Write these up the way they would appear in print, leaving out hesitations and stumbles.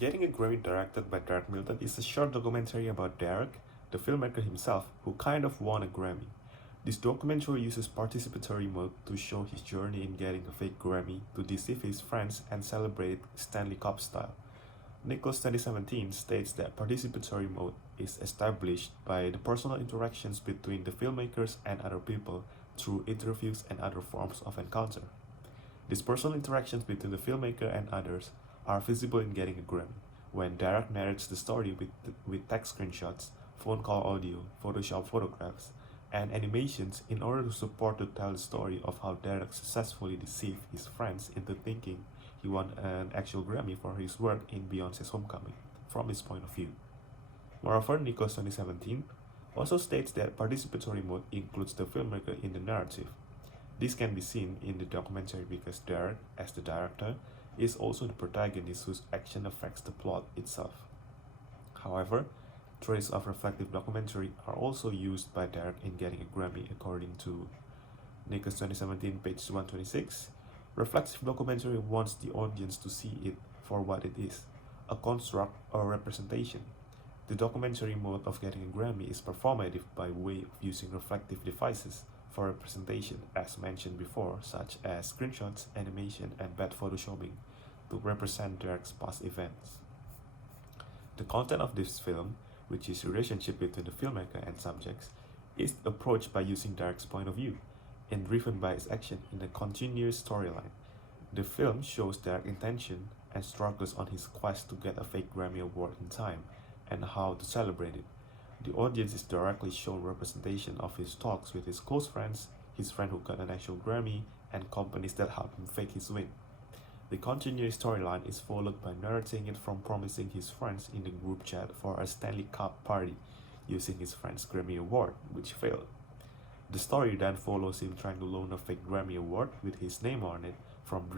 Getting a Grammy, directed by Derek Milton, is a short documentary about Derek, the filmmaker himself, who kind of won a Grammy. This documentary uses participatory mode to show his journey in getting a fake Grammy, to deceive his friends and celebrate Stanley Cup style. Nichols 2017 states that participatory mode is established by the personal interactions between the filmmakers and other people through interviews and other forms of encounter. These personal interactions between the filmmaker and others are visible in Getting a Grammy, when Derek narrates the story with text screenshots, phone call audio, Photoshop photographs, and animations in order to support to tell the story of how Derek successfully deceived his friends into thinking he won an actual Grammy for his work in Beyoncé's Homecoming, from his point of view. Moreover, Nichols 2017 also states that participatory mode includes the filmmaker in the narrative. This can be seen in the documentary because Derek, as the director, is also the protagonist whose action affects the plot itself. However, traits of reflective documentary are also used by Derek in Getting a Grammy, according to Nichols 2017, page 126. Reflexive documentary wants the audience to see it for what it is, a construct or representation. The documentary mode of Getting a Grammy is performative by way of using reflective devices for representation, as mentioned before, such as screenshots, animation, and bad photoshopping to represent Derek's past events. The content of this film, which is the relationship between the filmmaker and subjects, is approached by using Derek's point of view and driven by his action in a continuous storyline. The film shows Derek's intention and struggles on his quest to get a fake Grammy award in time and how to celebrate it. The audience is directly shown representation of his talks with his close friends, his friend who got an actual Grammy, and companies that helped him fake his win. The continuous storyline is followed by narrating it from promising his friends in the group chat for a Stanley Cup party using his friend's Grammy award, which failed. The story then follows him trying to loan a fake Grammy award with his name on it from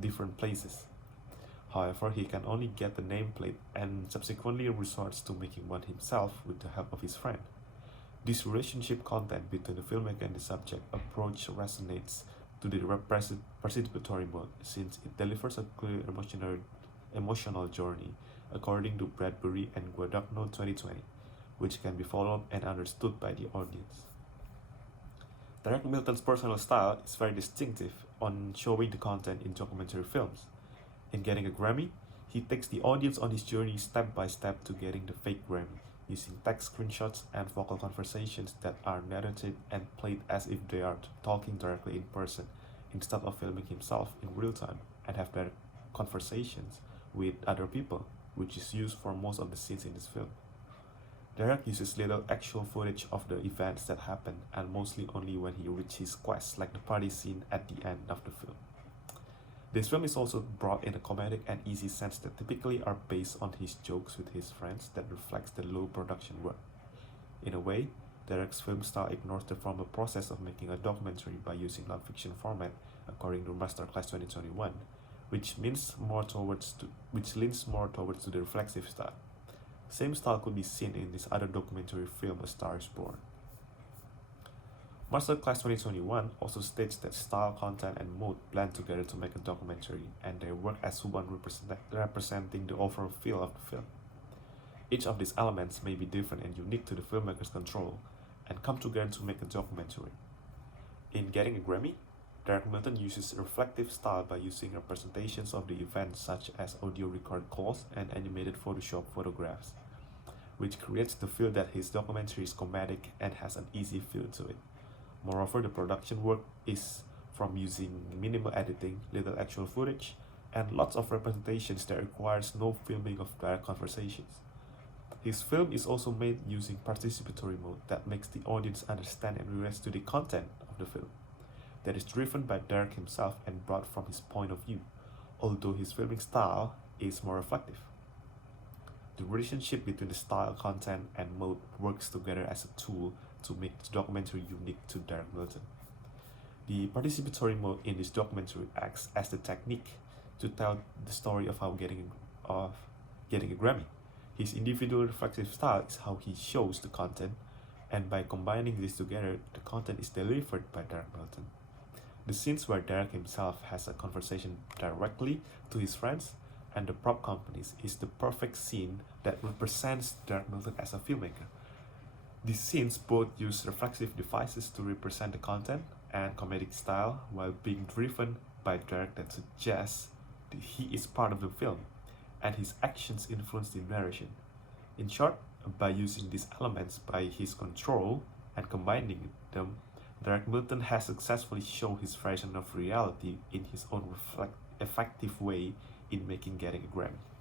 different places. However, he can only get the nameplate and subsequently resorts to making one himself with the help of his friend. This relationship content between the filmmaker and the subject approach resonates to the participatory mode since it delivers a clear emotional journey, according to Bradbury and Guadagno 2020, which can be followed and understood by the audience. Derek Milton's personal style is very distinctive on showing the content in documentary films. In Getting a Grammy, he takes the audience on his journey step by step to getting the fake Grammy, using text screenshots and vocal conversations that are narrated and played as if they are talking directly in person, instead of filming himself in real time and have their conversations with other people, which is used for most of the scenes in this film. Derek uses little actual footage of the events that happen, and mostly only when he reaches his quest, like the party scene at the end of the film. This film is also brought in a comedic and easy sense that typically are based on his jokes with his friends that reflects the low production work. In a way, Derek's film style ignores the formal process of making a documentary by using non-fiction format, according to Masterclass 2021, which leans more towards the reflexive style. Same style could be seen in this other documentary film, A Star is Born. Masterclass 2021 also states that style, content, and mode blend together to make a documentary, and they work as one representing the overall feel of the film. Each of these elements may be different and unique to the filmmaker's control, and come together to make a documentary. In Getting a Grammy, Derek Milton uses a reflective style by using representations of the event such as audio record calls and animated Photoshop photographs, which creates the feel that his documentary is comedic and has an easy feel to it. Moreover, the production work is from using minimal editing, little actual footage, and lots of representations that requires no filming of direct conversations. His film is also made using participatory mode that makes the audience understand and relate to the content of the film, that is driven by Derek himself and brought from his point of view, although his filming style is more reflective. The relationship between the style, content, and mode works together as a tool to make the documentary unique to Derek Milton. The participatory mode in this documentary acts as the technique to tell the story of getting a Grammy. His individual reflective style is how he shows the content, and by combining this together, the content is delivered by Derek Milton. The scenes where Derek himself has a conversation directly to his friends and the prop companies is the perfect scene that represents Derek Milton as a filmmaker. These scenes both use reflexive devices to represent the content and comedic style while being driven by Derek that suggests that he is part of the film and his actions influence the narration. In short, by using these elements by his control and combining them, Derek Milton has successfully shown his version of reality in his own effective way in making getting a Grammy.